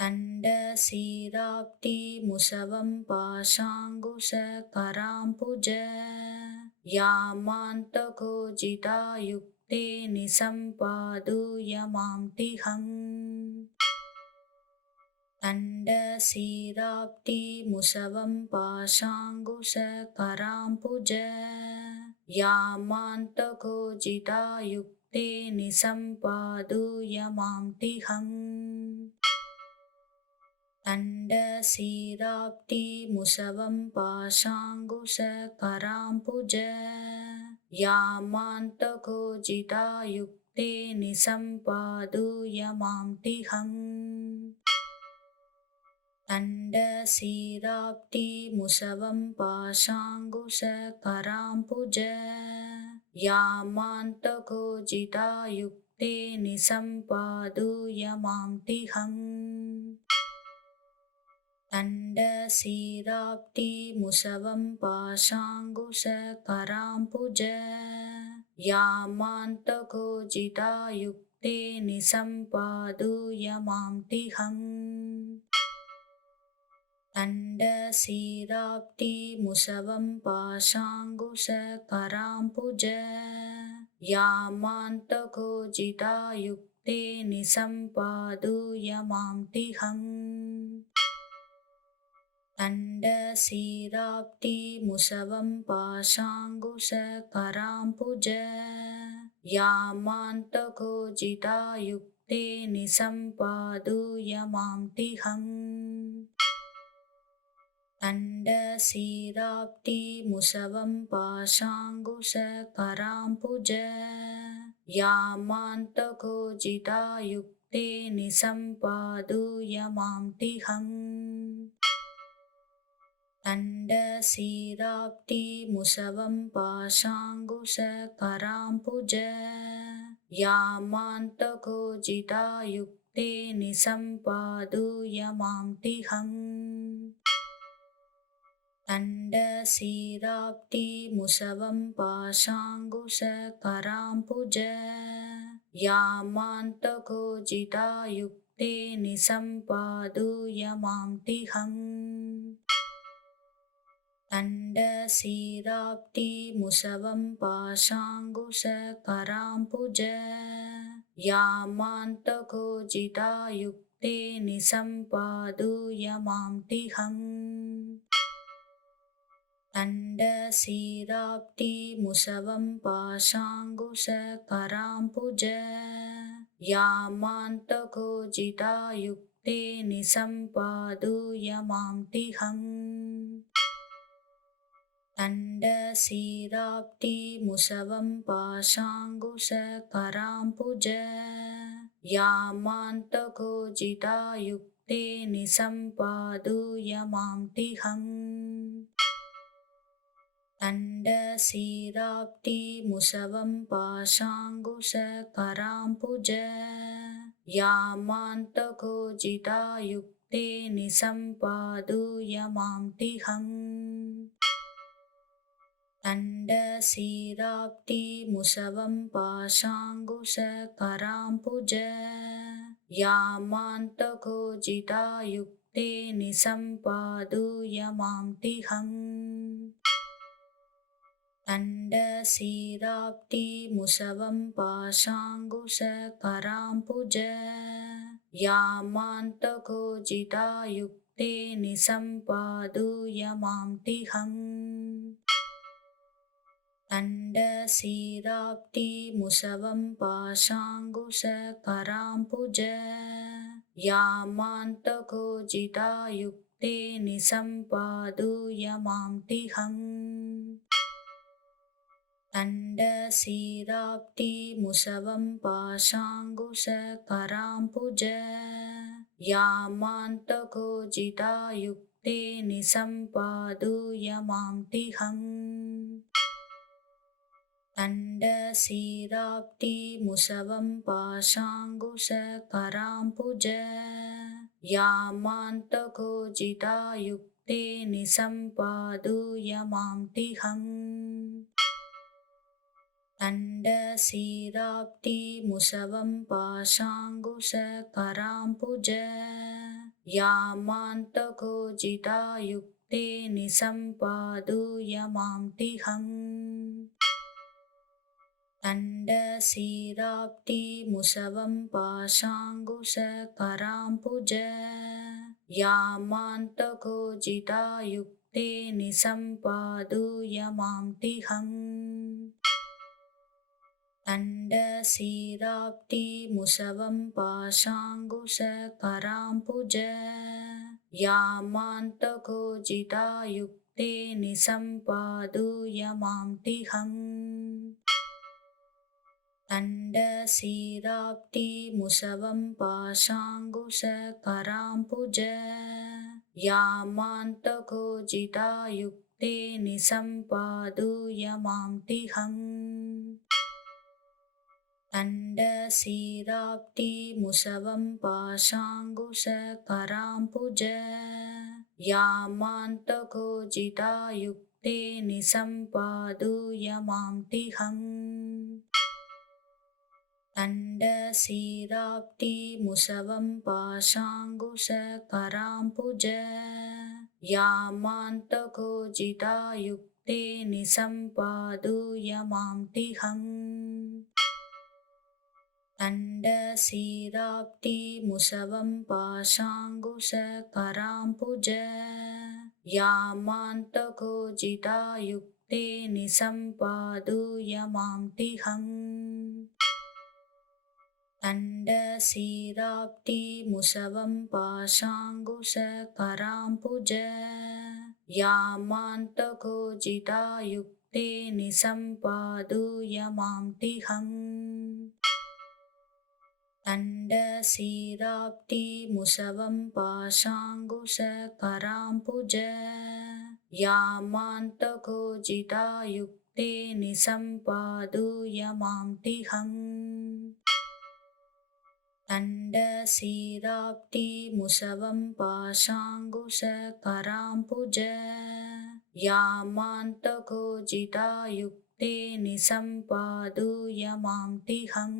तण्डशीराब्धि मुसवं पाशाङ्कुशकराम्बुज यामान्तको जितायुक्ते निसम्पादूय मां तिहम् तण्डशीराब्धि मुसवं पाशाङ्कुशकराम्बुज यामान्तको जितायुक्ते निसम्पादूय मां तिहम् तण्डशीराब्धि मुसवं पाशाङ्कुशकराम्बुज यामान्तको जितायुक्ते निसम्पादूय मां तिहम् तण्डशीराब्धि मुसवं पाशाङ्कुशकराम्बुज यामान्तको जितायुक्ते निसम्पादूय मां तिहम् तण्डशीराब्धि मुसवं पाशाङ्कुशकराम्बुज यामान्तको जितायुक्ते निसम्पादूय मां तिहम् तण्डशीराब्धि मुसवं पाशाङ्कुशकराम्बुज यामान्तको जितायुक्ते निसम्पादूय मां तिहम् तण्डशीराब्धि मुसवं पाशाङ्कुशकराम्बुज यामान्तको जितायुक्ते निसम्पादूय मां तिहम् तण्डशीराब्धि मुसवं पाशाङ्कुशकराम्बुज यामान्तको जितायुक्ते निसम्पादूय मां तिहम् तण्डशीराब्धि मुसवं पाशाङ्कुशकराम्बुज यामान्तको जितायुक्ते निसम्पादूय मां तिहम् तण्डशीराब्धि मुसवं पाशाङ्कुशकराम्बुज यामान्तको जितायुक्ते निसम्पादूय मां तिहम् तण्डशीराब्धि मुसवं पाशाङ्कुशकराम्बुज तण्डशीराब्धि मुसवं पाशाङ्कुशकराम्बुज यामान्तको जितायुक्ते निसम्पादूय मां तिहम् तण्डशीराब्धि मुसवं पाशाङ्कुशकराम्बुज यामान्तको जितायुक्ते निसम्पादूय मां तिहम् तण्डशीराब्धि मुसवं पाशाङ्कुशकराम्बुज यामान्तको जितायुक्ते निसम्पादूय मां तिहम् दण्डशिराब्धि मुसवं पाशाङ्कुशकराम्बुज यामान्तको जितायुक्ते निसम्पादूय मां तिहम् दण्डशिराब्धि मुसवं पाशाङ्कुशकराम्बुज यामान्तको जितायुक्ते निसम्पादूय मां तिहम् दण्डशिराब्धि मुसवं पाशाङ्कुशकराम्बुज यामान्तको जितायुक्ते निसम्पादूय मां तिहम् दण्डशिराब्धि मुसवं पाशाङ्कुशकराम्बुज यामान्तको जितायुक्ते निसम्पादूय मां तिहम् दण्डशिराब्धि मुसवं पाशाङ्कुशकराम्बुज यामान्तको जितायुक्ते निसम्पादूय मां तिहम् दण्डशिराब्धि मुसवं पाशाङ्कुशकराम्बुज यामान्तको जितायुक्ते निसम्पादूय मां तिहम् दण्डशिराब्धि मुसवं पाशाङ्कुशकराम्बुज यामान्तको जितायुक्ते निसम्पादूय मां तिहम् दण्डशिराब्धि मुसवं पाशाङ्कुशकराम्बुज यामान्तको जितायुक्ते निसम्पादूय मां तिहम् दण्डशिराब्धि मुसवं पाशाङ्कुशकराम्बुज यामान्तको जितायुक्ते निसम्पादूय मां तिहम् दण्डशिराब्धि मुसवं पाशाङ्कुशकराम्बुज यामान्तको जितायुक्ते निसम्पादूय मां तिहम् दण्डशिराब्धि मुसवं पाशाङ्कुशकराम्बुज यामान्तको जितायुक्ते निसम्पादूय मां तिहम् दण्डशिराब्धि मुसवं पाशाङ्कुशकराम्बुज यामान्तको जितायुक्ते निसम्पादूय मां तिहम् दण्डशिराब्धि मुसवं पाशाङ्कुशकराम्बुज यामान्तको जितायुक्ते निसम्पादूय मां तिहम् दण्डशिराब्धि मुसवं पाशाङ्कुशकराम्बुज यामान्तको जितायुक्ते निसम्पादूय मां तिहम् दण्डशिराब्धि मुसवं पाशाङ्कुशकराम्बुज यामान्तको जितायुक्ते निसम्पादूय मां तिहम् दण्डशिराब्धि मुसवं पाशाङ्कुशकराम्बुज यामान्तको जितायुक्ते निसम्पादूय मां तिहम् दण्डशिराब्धि मुसवं पाशाङ्कुशकराम्बुज यामान्तको जितायुक्ते निसम्पादूय मां तिहम् दण्डशिराब्धि मुसवं पाशाङ्कुशकराम्बुज यामान्तको जितायुक्ते निसम्पादूय मां तिहम्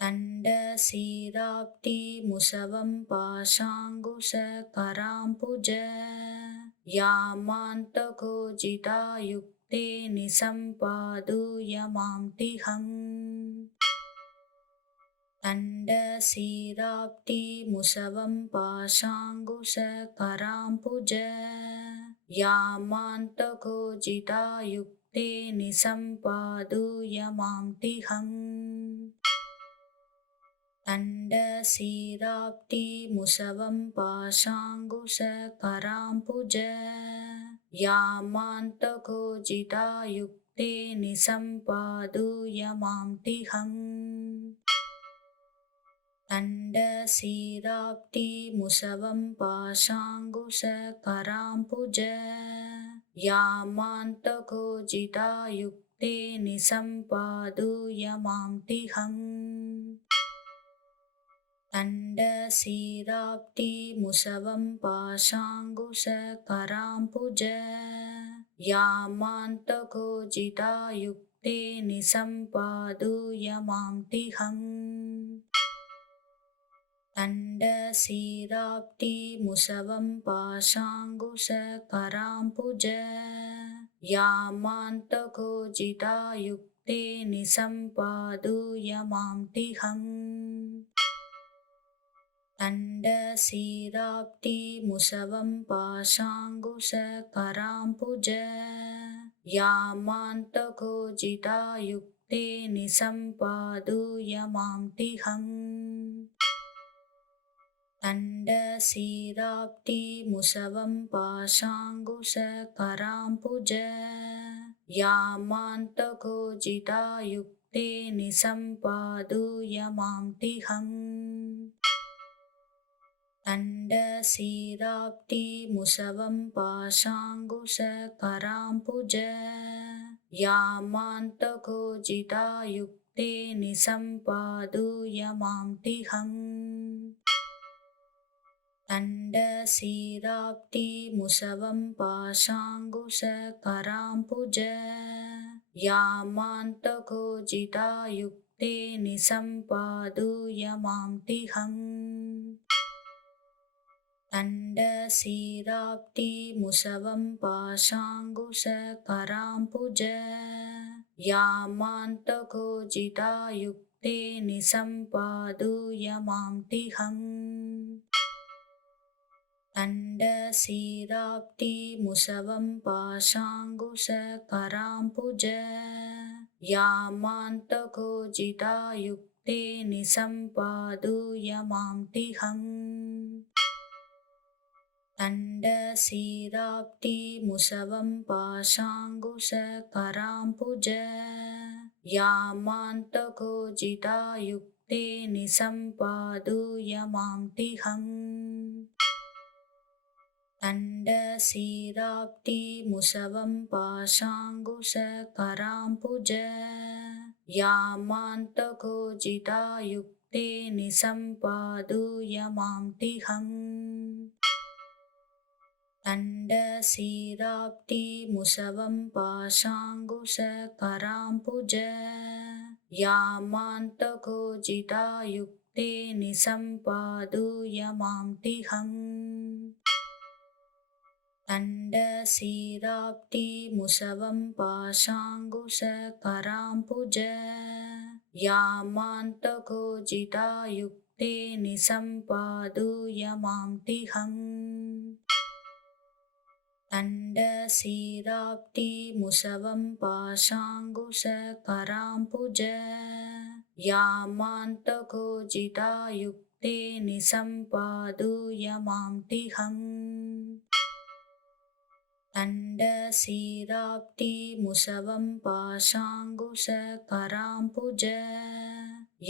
दण्डशिराब्धि मुसवं पाशाङ्कुशकराम्बुज यामान्तको जितायुक्ते निसम्पादूय मां तिहम् दण्डशिराब्धि मुसवं पाशाङ्कुशकराम्बुज यामान्तको जितायुक्ते निसम्पादूय मां तिहम् तण्डशीराप्तिमुसवं पाशाङ्कुशकरां भुज यामान्तको जितायुक्ते निसम्पादूय मां तिहम् तण्डशीराप्तिमुसवं पाशाङ्कुशकरां भुज यामान्तको जितायुक्ते निसम्पादूय मां तिहम् तण्डशीराप्तिमुसवं पाशाङ्कुशकरां भुज यामान्तको जितायुक्ते निसम्पादूय मां तिहम् तण्डशीराप्तिमुसवं पाशाङ्कुशकरां भुज यामान्तको जितायुक्ते निसम्पादूय मां तिहम् तण्डशीराप्तिमुसवं पाशाङ्कुशकरां भुज यामान्तको जितायुक्ते निसम्पादूय मां तिहम् तण्डशीराप्तिमुसवं पाशाङ्कुशकरां भुज यामान्तको जितायुक्ते निसम्पादूय मां तिहम् तण्डशीराप्तिमुसवं पाशाङ्कुशकरां भुज यामान्तको जितायुक्ते निसम्पादूय मां तिहम् तण्डशीराप्तिमुसवं पाशाङ्कुशकरां भुज यामान्तको जितायुक्ते निसम्पादूय मां तिहम् तण्डशीराप्तिमुसवं पाशाङ्कुशकरां भुज यामान्तको जितायुक्ते निसम्पादूय मां तिहम् तण्डशीराप्तिमुसवं पाशाङ्कुशकरां भुज यामान्तको जितायुक्ते निसम्पादूय मां तिहम् तण्डशीराप्तिमुसवं पाशाङ्कुशकरां भुज यामान्तको जितायुक्ते निसम्पादूय मां तिहम् तण्डशीराप्तिमुसवं पाशाङ्कुशकरां भुज यामान्तको जितायुक्ते निसम्पादूय मां तिहम् तण्डशीराप्तिमुसवं पाशाङ्कुशकरां भुज यामान्तको जितायुक्ते निसम्पादूय मां तिहम् तण्डशीराप्तिमुसवं पाशाङ्कुशकरां भुज यामान्तको जितायुक्ते निसम्पादूय मां तिहम् तण्डशीराप्तिमुसवं पाशाङ्कुशकरां भुज यामान्तको जितायुक्ते निसम्पादूय मां तिहम् तण्डशीराप्तिमुसवं पाशाङ्कुशकरां भुज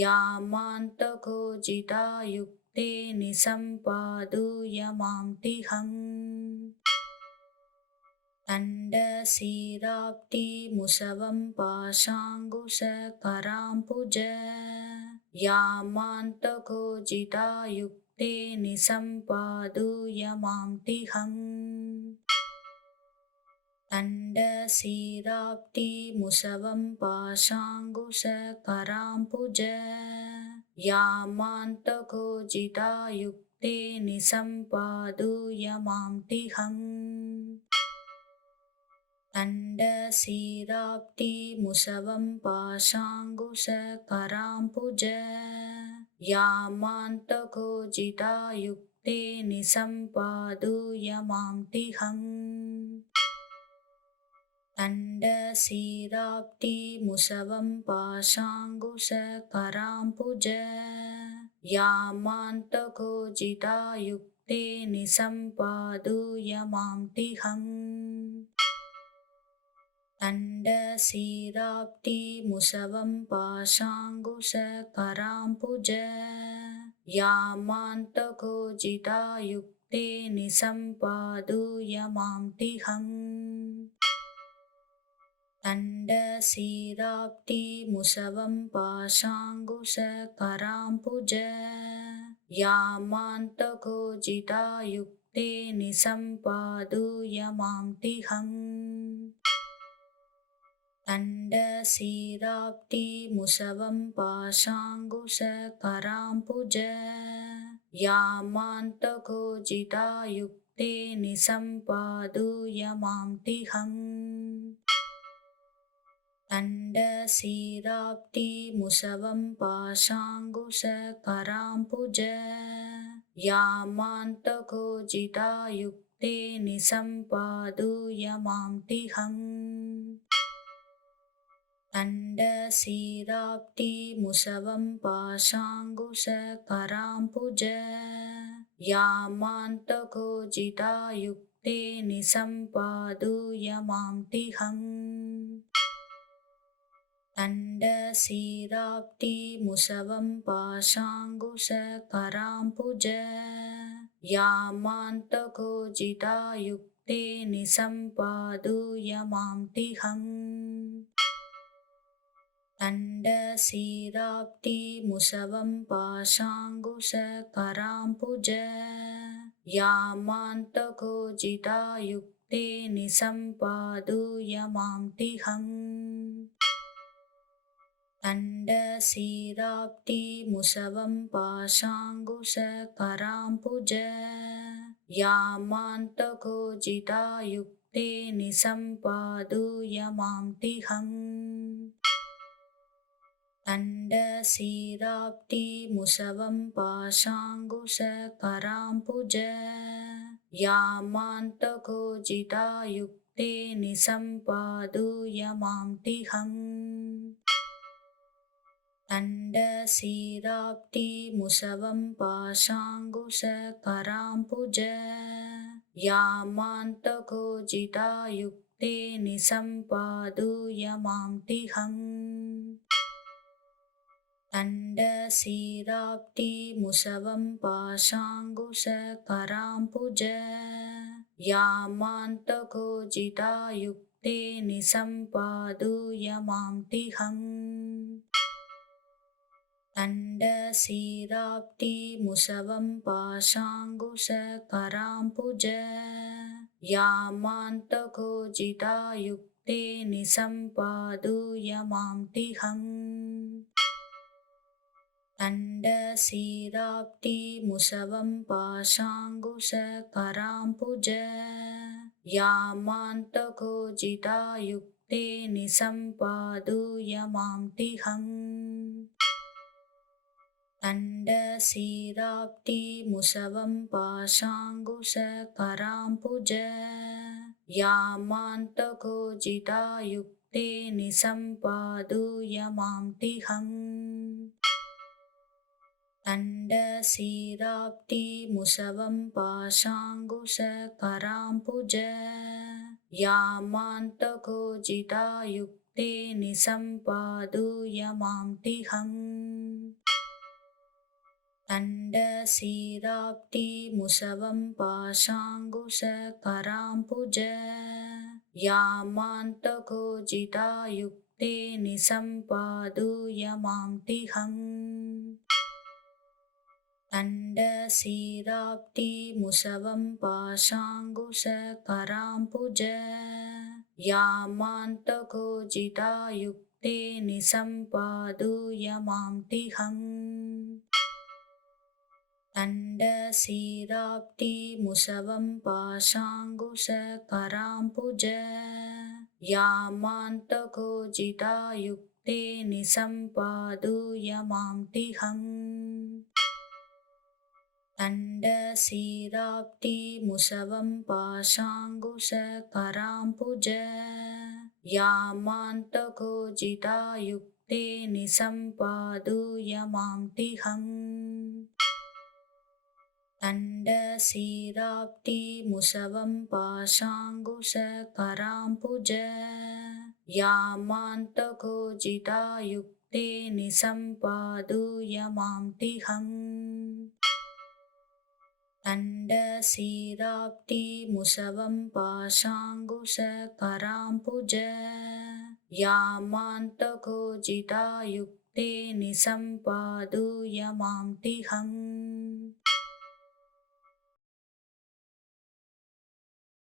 यामान्तको जितायुक्ते निसम्पादूय मां तिहम् तण्डशीराप्तिमुसवं पाशाङ्कुशकरां भुज यामान्तको जितायुक्ते निसम्पादूय मां तिहम् तण्डशीराप्तिमुसवं पाशाङ्कुशकरां भुज यामान्तको जितायुक्ते निसम्पादूय मां तिहम् तण्डशीराप्तिमुसवं पाशाङ्कुशकरां भुज यामान्तको जितायुक्ते निसम्पादूय मां तिहम् तण्डशीराब्धि मुसवं पाशाङ्कुशकरां भुज यामान्तको जितायुक्ते निसम्पादूय मां तिहम् तण्डशीराब्धि मुसवं पाशाङ्कुशकरां भुज यामान्तको जितायुक्ते निसम्पादूय मां तिहम् तण्डशीराब्धि मुसवं पाशाङ्कुशकरां भुज यामान्तको जितायुक्ते निसम्पादूय मां तिहम् तण्डशीराब्धि मुसवं पाशाङ्कुशकरां भुज यामान्तको जितायुक्ते निसम्पादूय मां तिहम् तण्डशीराब्धि मुसवं पाशाङ्कुशकरां भुज यामान्तको जितायुक्ते निसम्पादूय मां तिहम् तण्डशीराब्धि मुसवं पाशाङ्कुशकरां भुज यामान्तको जितायुक्ते निसम्पादूय मां तिहम् तण्डशीराब्धि मुसवं पाशाङ्कुशकरां भुज यामान्तको जितायुक्ते निसम्पादूय मां तिहम् तण्डशीराब्धि मुसवं पाशाङ्कुशकरां भुज यामान्तको जितायुक्ते निसम्पादूय मां तिहम् तण्डशीराब्धि मुसवं पाशाङ्कुशकरां भुज यामान्तको जितायुक्ते निसम्पादूय मां तिहम् तण्डशीराब्धि मुसवं पाशाङ्कुशकरां भुज यामान्तको जितायुक्ते निसम्पादूय मां तिहम् तण्डशीराब्धि मुसवं पाशाङ्कुशकरां भुज यामान्तको जितायुक्ते निसम्पादूय मां तिहम् तण्डशीराब्धि मुसवं पाशाङ्कुशकरां भुज यामान्तको जितायुक्ते निसम्पादूय मां तिहम् तण्डशीराब्धि मुसवं पाशाङ्कुशकरां भुज यामान्तको जितायुक्ते निसम्पादूय मां तिहम् तण्डशीराब्धि मुसवं पाशाङ्कुशकरां भुज यामान्तको जितायुक्ते निसम्पादूय मां तिहम् तण्डशीराब्धि मुसवं पाशाङ्कुशकरां भुज यामान्तको जितायुक्ते निसम्पादूय मां तिहम् तण्डशीराब्धि मुसवं पाशाङ्कुशकरां भुज यामान्तको जितायुक्ते निसम्पादूय मां तिहम् तण्डशीराब्धि मुसवं पाशाङ्कुशकरां भुज यामान्तको जितायुक्ते निसम्पादूय मां तिहम् तण्डशीराब्धि मुसवं पाशाङ्कुशकरां भुज यामान्तको जितायुक्ते निसम्पादूय मां तिहम् तण्डशीराब्धि मुसवं पाशाङ्कुशकरां भुज यामान्तको जितायुक्ते निसम्पादूय मां तिहम् तण्डशीराब्धि मुसवं पाशाङ्कुशकरां भुज यामान्तकोजितायुक्ते निसम्पादूय मां तिहम् तण्डशीराब्धिमुसवं पाशाङ्कुशकराम्बुज यामान्तकोजितायुक्ते निसम्पादूय मां तिहम् तण्डशीराब्धिमुसवं पाशाङ्कुशकराम्बुज यामान्तकोजितायुक्ते निसम्पादूय मां तिहम्